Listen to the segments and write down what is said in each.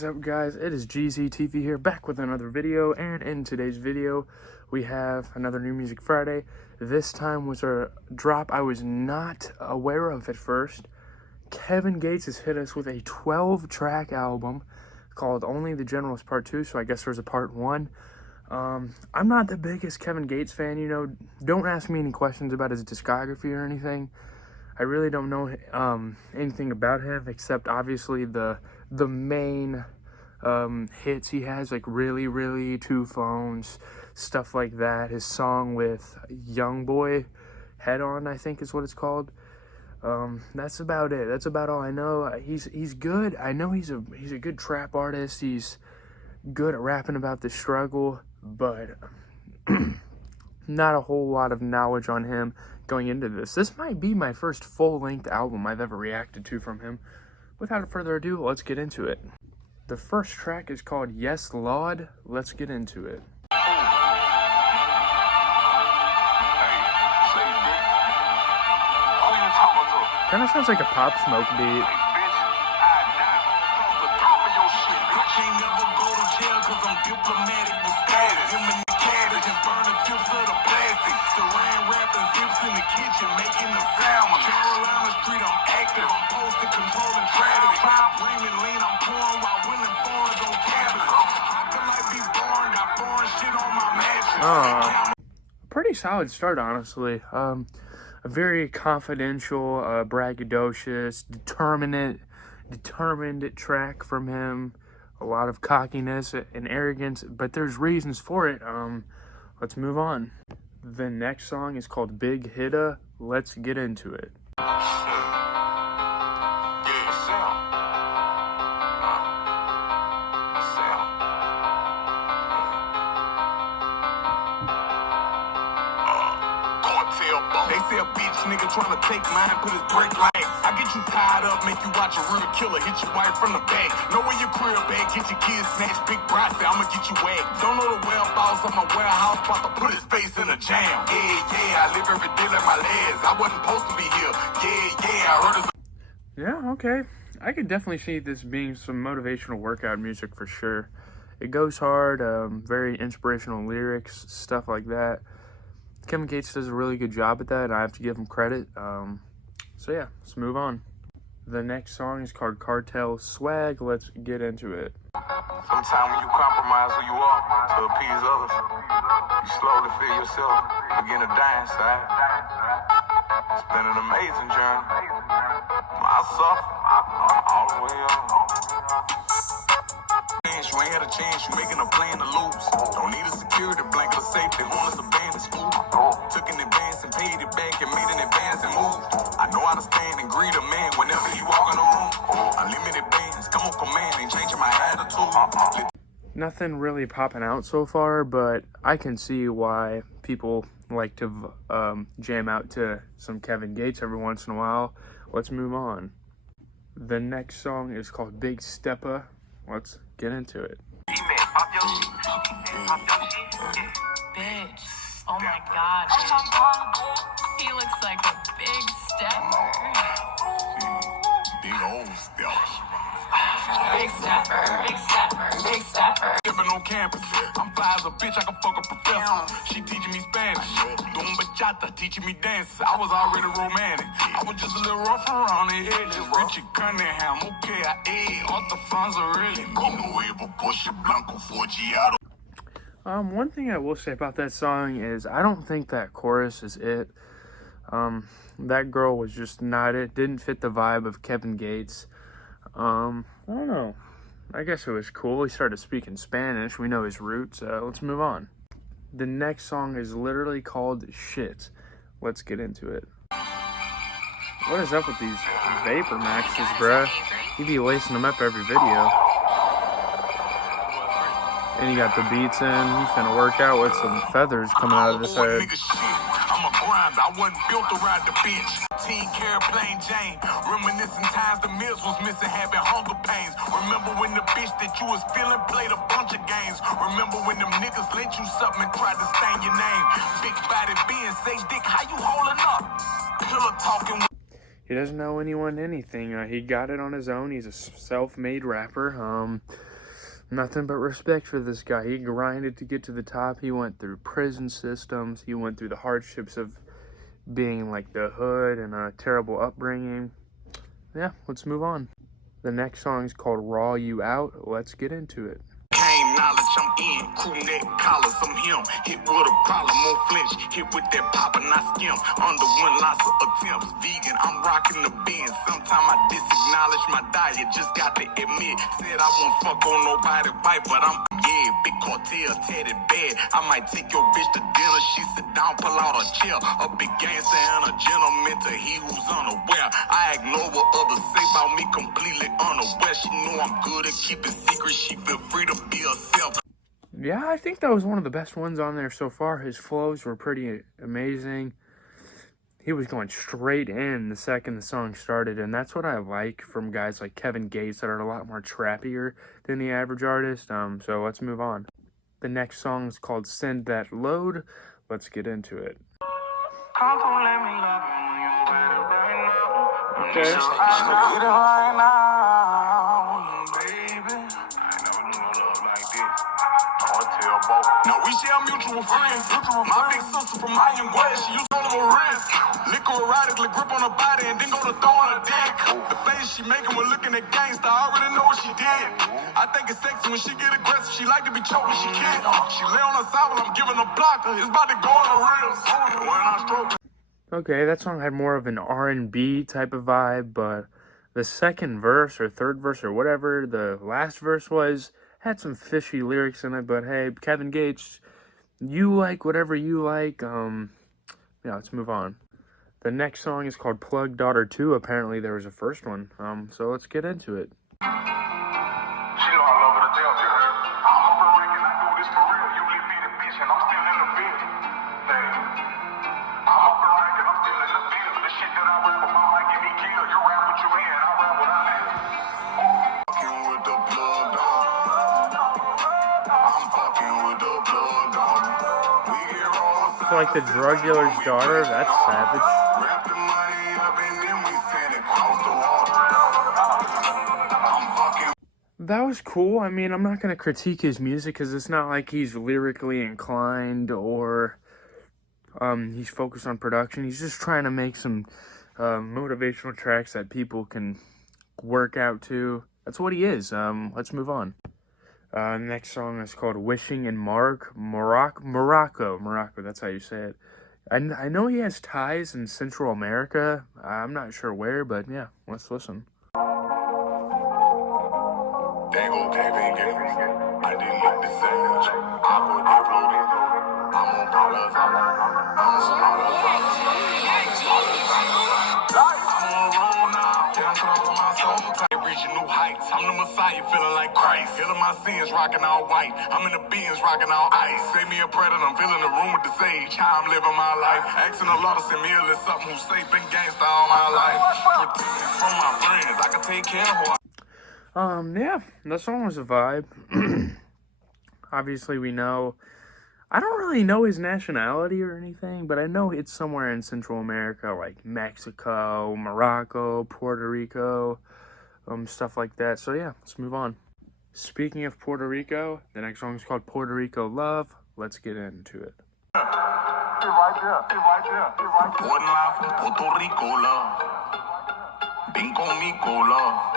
is up, guys? It is GZTV here, back with another video, and in today's video we have another New Music Friday. This time was a drop I was not aware of at first. Kevin Gates has hit us with a 12-track album called Only the Generals Part 2, so I guess there's a Part 1. I'm not the biggest Kevin Gates fan, you know. Don't ask me any questions about his discography or anything. I really don't know anything about him except obviously the main hits he has, like Really, Two Phones, stuff like that. His song with Youngboy, Head On, I think is what it's called. That's about it. That's about all I know. He's good. I know he's a good trap artist. He's good at rapping about the struggle, but not a whole lot of knowledge on him going into this. This might be my first full-length album I've ever reacted to from him. Without further ado, let's get into it. The first track is called Yes Lord. Let's get into it. Kind of sounds like a Pop Smoke beat. Pretty solid start, honestly. A very confidential, braggadocious, determined track from him. A lot of cockiness and arrogance, but there's reasons for it. Let's move on. The next song is called Big Hitta. Let's get into it. They say a bitch nigga tryna take mine, put his brake light. I get you tied up, make you watch a real killer, hit your wife from the back. Know where your crib at, get your kids snatched, big bride say I'ma get you whacked. Don't know the whereabouts of my warehouse, about to put his face in a jam. Yeah, I live every day like my legs. I wasn't supposed to be here. Yeah, I heard his... Yeah, okay. I could definitely see this being some motivational workout music for sure. It goes hard, very inspirational lyrics, stuff like that. Kevin Gates does a really good job at that, and I have to give him credit. So yeah, let's move on. The next song is called Cartel Swag. Let's get into it. Sometimes when you compromise who you are to appease others, you slowly feel yourself begin to dance, right? It's been an amazing journey. I suffer all the way up. You ain't had a chance, you making a plan to lose. Don't need a security blanket or safety, harness a band in school. Took an advance and paid it back and made an advance and moved. I know how to stand and greet a man whenever he walk in the room. Unlimited bands, come on command, ain't changing my attitude. Nothing really popping out so far, but I can see why people like to jam out to some Kevin Gates every once in a while. Let's move on. The next song is called Big Steppa. Let's get into it. Bitch. Oh my god. He looks like a big stepper. Big old stepper. Big stepper. Big stepper. Big stepper. Living on campus. I'm fly as a bitch, I can fuck a professor. She teaching me Spanish. Doing bachata, teaching me dance. I was already romantic. I was just a little rough around the edges. Richard Cunningham, okay, I ate. All the fans are really. One thing I will say about that song is I don't think that chorus is it. That girl was just not it. Didn't fit the vibe of Kevin Gates. I don't know. I guess it was cool. He started speaking Spanish. We know his roots. Let's move on. The next song is literally called Shit. Let's get into it. What is up with these Vapormaxes, bruh? He be lacing them up every video. And he got the beats in. He's finna work out with some feathers coming out of his head. I'm a grind. I wasn't built to ride the bitch. Teen care plain Jane. Reminiscing times the mills was missing, having hunger pains. Remember when the bitch that you was feeling played a bunch of games. Remember when them niggas lent you something and tried to stain your name. Big body being say, Dick, how you holding up? Pillar talking. He doesn't know anyone anything. He got it on his own. He's a self-made rapper. Nothing but respect for this guy. He grinded to get to the top. He went through prison systems. He went through the hardships of being like the hood and a terrible upbringing. Yeah, let's move on. The next song is called Raw You Out. Let's get into it. Knowledge, I'm in, crew neck collars, I'm him. Hit with a problem, won't flinch. Hit with that pop and I skim. Underwent lots of attempts. Vegan, I'm rocking the bins. Sometimes I disacknowledge my diet, just got to admit. Said I won't fuck on nobody white, but I'm, yeah, big cartel, tatted bad. I might take your bitch to dinner. She sit down, pull out a chair. A big gangster and a gentleman to he who's unaware. I ignore what others say about me, completely unaware. She know I'm good at keeping secrets. She feel free to be herself. Yeah, I think that was one of the best ones on there so far. His flows were pretty amazing. He was going straight in the second the song started, and that's what I like from guys like Kevin Gates that are a lot more trappier than the average artist. So let's move on. The next song is called Send That Load. Let's get into it. Okay. Now we share mutual friends. My big sister from Iron Way, she used all of her wrist. Liquor erratically grip on her body and then go to throw on her dick. The face she making when looking at gangsta, I already know what she did. I think it's sexy when she get aggressive. She like to be choked when she kiss. She lay on her side when I'm giving her blocker. It's about to go on her ribs. When I stroke. Okay, that song had more of an R&B type of vibe, but the second verse or third verse or whatever the last verse was had some fishy lyrics in it. But hey, Kevin Gates, you like whatever you like. Yeah, let's move on. The next song is called Plug Daughter 2. Apparently there was a first one. So let's get into it. She know I love her to death, you heard? I'm up and Rick and I do this for real. You leave me the bitch and I'm still in the bed. Damn. I'm up and Rick and I'm still in the field. The shit that I rap about might get me killed. You rap what you in, I rap what I am. Fucking with the plug dog. I'm fucking with the plug dog. We get rolls. It's like the drug dealer's daughter. That's savage. Wrap the money up and then we send it across the water. I'm fucking. That was cool. I mean, I'm not going to critique his music because it's not like he's lyrically inclined or he's focused on production. He's just trying to make some motivational tracks that people can work out to. That's what he is. Let's move on. Next song is called Wishing in Morocco. That's how you say it. I know he has ties in Central America. I'm not sure where, but yeah, let's listen. Dango, gang. I didn't like the sage. I would upload it. I'm on dollars. I'm on roll now. Down to my soul. Reaching new heights. I'm the Messiah, feeling like Christ. Feeling my sins, rocking all white. I'm in the bins, rocking all ice. Save me a predator, I'm filling the room with the sage. How I'm living my life. Asking a lot of send me a list, something who's safe and gangsta all my life. Protecting from my friends, I can take care of her. Yeah, that song was a vibe. Obviously, we know. I don't really know his nationality or anything, but I know it's somewhere in Central America, like Mexico, Morocco, Puerto Rico, stuff like that. So yeah, let's move on. Speaking of Puerto Rico, the next song is called Puerto Rico Love. Let's get into it. Right there. One life from Puerto Rico, love. Been conmigo, love.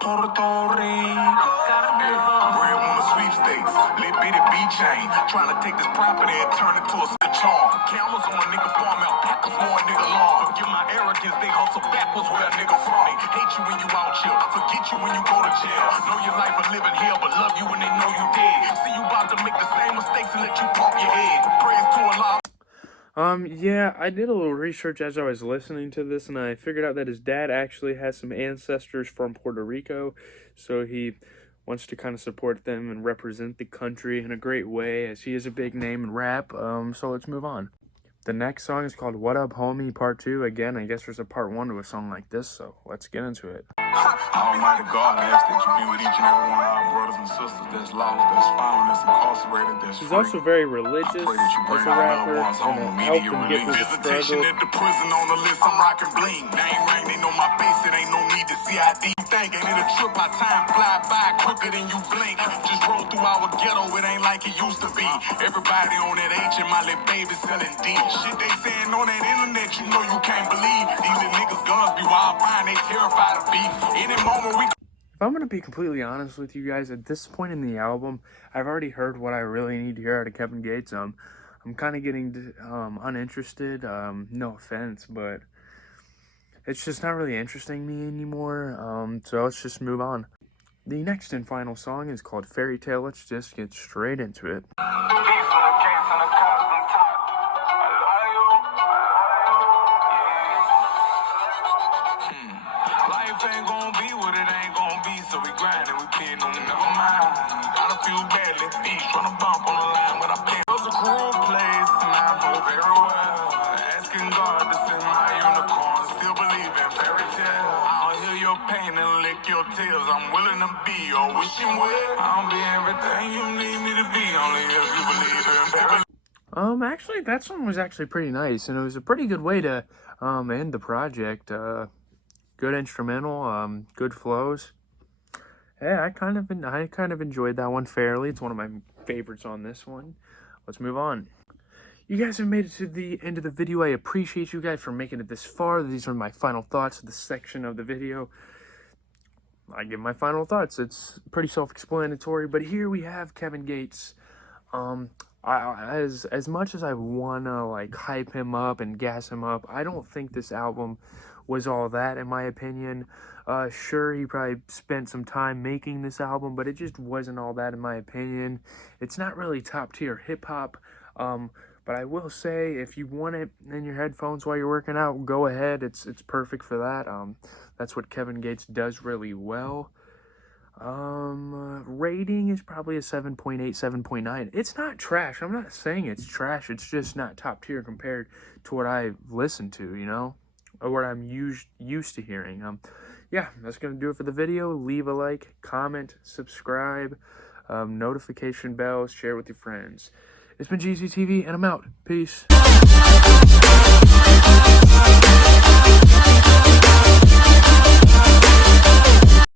Puerto Rico. Bread on the sweepstakes. Lit bitty B-chain. Trying to take this property and turn it to a charm. Camels on a nigga farm, alpacas more a nigga law. Forget my arrogance, they hustle backwards where a nigga from. They hate you when you out here. Forget you when you go to jail. Know your life a living hell, but love you when they know you dead. See you about to make the same mistakes and let you pop your head. Praise to Allah. Yeah, I did a little research as I was listening to this, and I figured out that his dad actually has some ancestors from Puerto Rico, so he wants to kind of support them and represent the country in a great way, as he is a big name in rap. So let's move on. The next song is called What Up Homie Part 2. Again, I guess there's a part 1 to a song like this, so let's get into it. Almighty God, I ask that you be with each and every one of our brothers and sisters that's lost, that's found, that's incarcerated, that's He's free. also very religious I pray that you as bring a our rapper, loved ones home and it helped immediate him get relief. through the Visitation struggle. at the prison on the list, I'm rocking bling. Name ring, they know my face, it ain't no need to CID. think? Ain't it a trip? Our time fly by quicker than you blink. Just roll through our ghetto, it ain't like it used to be. Everybody on that H and my little baby selling D. Shit they saying on that internet, you know you can't believe. These little niggas guns be wild fine, they terrified of beef. Any moment we If I'm going to be completely honest with you guys, at this point in the album, I've already heard what I really need to hear out of Kevin Gates. I'm kind of getting uninterested. No offense, but it's just not really interesting me anymore. So let's just move on. The next and final song is called Fairy Tale. Let's just get straight into it. Life ain't gonna be what it ain't gonna be, so we grindin', we pin on never mind. Gotta feel badly, feet tryna bump on the line, but I bet it was a cruel place, and I know very well. Asking God to send my unicorn, still believe in fairy tale. I'll heal your pain and lick your tears. I'm willing to be your wishing well. I'll be everything you need me to be, only if you believe in fairy tale. Actually, that song was actually pretty nice, and it was a pretty good way to end the project. Good instrumental, good flows. Yeah, I kind of enjoyed that one fairly. It's one of my favorites on this one. Let's move on. You guys have made it to the end of the video. I appreciate you guys for making it this far. These are my final thoughts of this section of the video. I give my final thoughts. It's pretty self-explanatory, but here we have Kevin Gates. As much as I wanna like hype him up and gas him up, I don't think this album was all that, in my opinion. Sure, he probably spent some time making this album, but it just wasn't all that, in my opinion. It's not really top tier hip hop. But I will say, if you want it in your headphones while you're working out, go ahead. It's perfect for that. That's what Kevin Gates does really well. Rating is probably a 7.8, 7.9. It's not trash. I'm not saying it's trash. It's just not top tier compared to what I listen to, you know, or what I'm used to hearing. Yeah, that's going to do it for the video. Leave a like, comment, subscribe, notification bells, share with your friends. It's been GZTV, and I'm out. Peace.